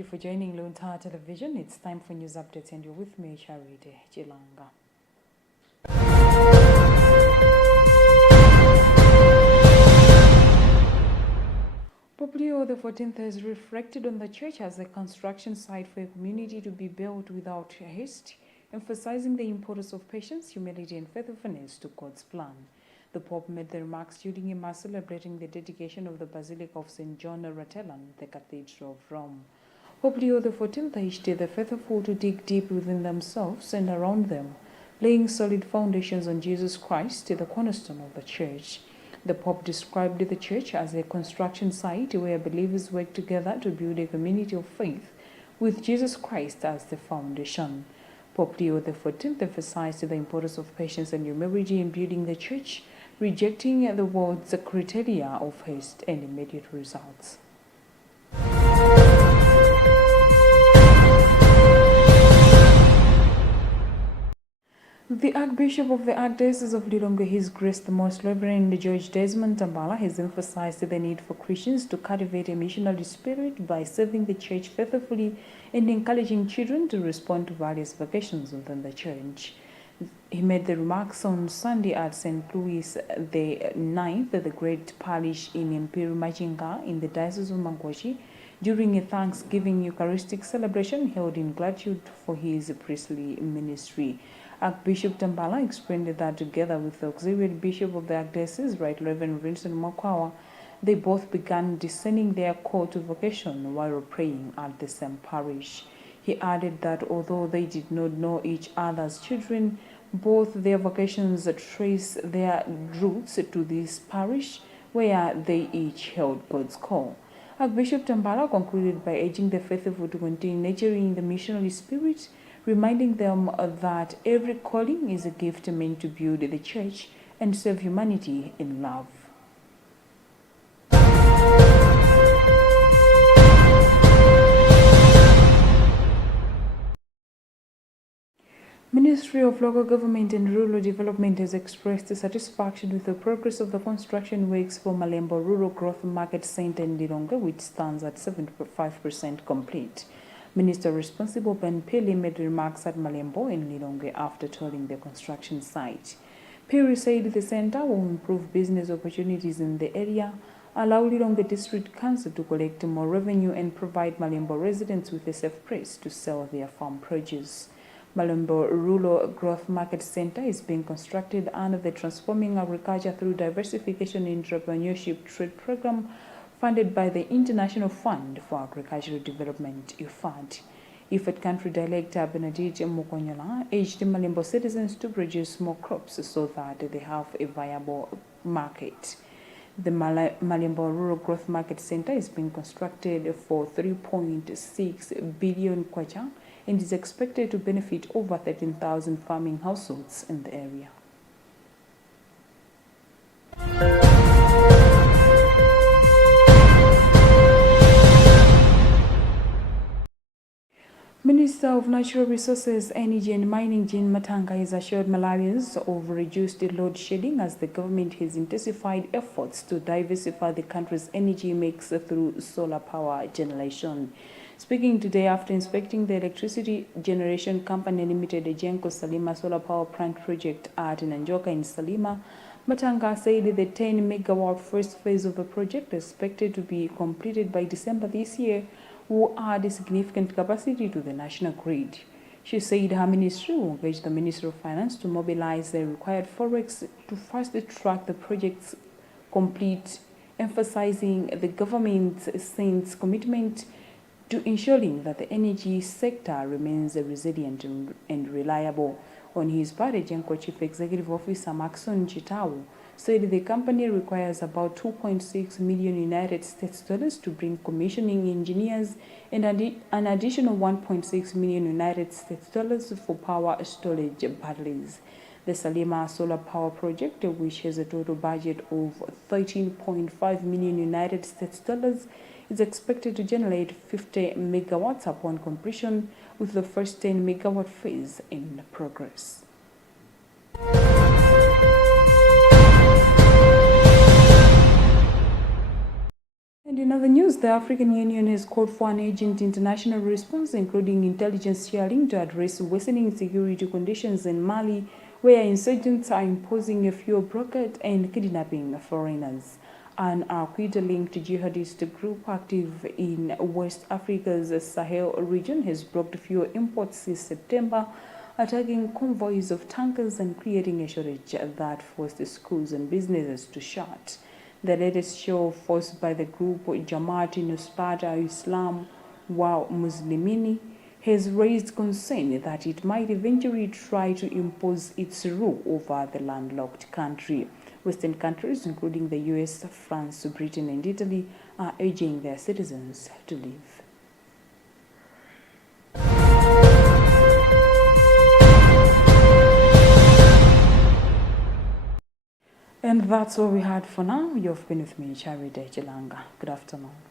you for joining Luntha Television. It's time for news updates and you're with me, Charity Chilanga. Pope Leo XIV has reflected on the church as a construction site for a community to be built without haste, emphasizing the importance of patience, humility, and faithfulness to God's plan. The Pope made the remarks during a mass celebrating the dedication of the Basilica of St. John Ratellan, the Cathedral of Rome. Pope Leo XIV urged the faithful to dig deep within themselves and around them, laying solid foundations on Jesus Christ, the cornerstone of the Church. The Pope described the Church as a construction site where believers work together to build a community of faith with Jesus Christ as the foundation. Pope Leo XIV emphasized the importance of patience and humility in building the Church, rejecting the world's criteria of haste and immediate results. The Archbishop of the Archdiocese of Lilongwe, His Grace the Most Reverend George Desmond Tambala, has emphasized the need for Christians to cultivate a missionary spirit by serving the Church faithfully and encouraging children to respond to various vocations within the Church. He made the remarks on Sunday at St. Louis the Ninth, the great parish in Imperial Machinga in the Diocese of Mangochi, during a Thanksgiving Eucharistic celebration held in gratitude for his priestly ministry. Archbishop Tambala explained that together with the auxiliary bishop of the Archdiocese, Right Reverend Vincent Makwawa, they both began discerning their call to vocation while praying at the same parish. He added that although they did not know each other's children, both their vocations trace their roots to this parish where they each held God's call. Archbishop Tambala concluded by urging the faithful to continue nurturing the missionary spirit, reminding them that every calling is a gift meant to build the Church and serve humanity in love. Ministry of Local Government and Rural Development has expressed satisfaction with the progress of the construction works for Malembo Rural Growth Market Center in Lilongwe, which stands at 75% complete. Minister responsible Ben Pili made remarks at Malembo in Lilongwe after touring the construction site. Pili said the center will improve business opportunities in the area, allow Lilongwe District Council to collect more revenue, and provide Malembo residents with a safe place to sell their farm produce. Malembo Rural Growth Market Center is being constructed under the Transforming Agriculture Through Diversification Entrepreneurship Trade Program funded by the International Fund for Agricultural Development, IFAD. IFAD Country Director Benedict Mukonyola urged Malembo citizens to produce more crops so that they have a viable market. The Malembo Rural Growth Market Center is being constructed for 3.6 billion kwacha and is expected to benefit over 13,000 farming households in the area. Minister of Natural Resources, Energy and Mining Jean Matanga has assured Malawians of reduced load shedding as the government has intensified efforts to diversify the country's energy mix through solar power generation. Speaking today after inspecting the electricity generation company limited Genco Salima solar power plant project at Nanjoka in Salima, Matanga said the 10-megawatt first phase of the project is expected to be completed by December this year will add significant capacity to the national grid. She said her ministry will engage the Ministry of Finance to mobilize the required forex to fast-track the project's complete, emphasizing the government's since commitment to ensuring that the energy sector remains resilient and reliable. On his part, Genco Chief Executive Officer Maxon Chitao said the company requires about 2.6 million United States dollars to bring commissioning engineers and an additional 1.6 million United States dollars for power storage batteries. The Salima Solar Power Project, which has a total budget of 13.5 million United States dollars, is expected to generate 50 megawatts upon completion, with the first 10 megawatt phase in progress. And in other news, news, the African Union has called for an urgent international response, including intelligence sharing, to address worsening security conditions in Mali, where insurgents are imposing a fuel blockade and kidnapping foreigners. An Al-Qaeda-linked jihadist group active in West Africa's Sahel region has blocked fuel imports since September, attacking convoys of tankers and creating a shortage that forced schools and businesses to shut. The latest show forced by the group Jamaat Nusrat al-Islam wa Muslimini has raised concern that it might eventually try to impose its rule over the landlocked country. Western countries, including the US, France, Britain, and Italy, are urging their citizens to leave. And that's all we had for now. You've been with me, Charity Chilanga. Good afternoon.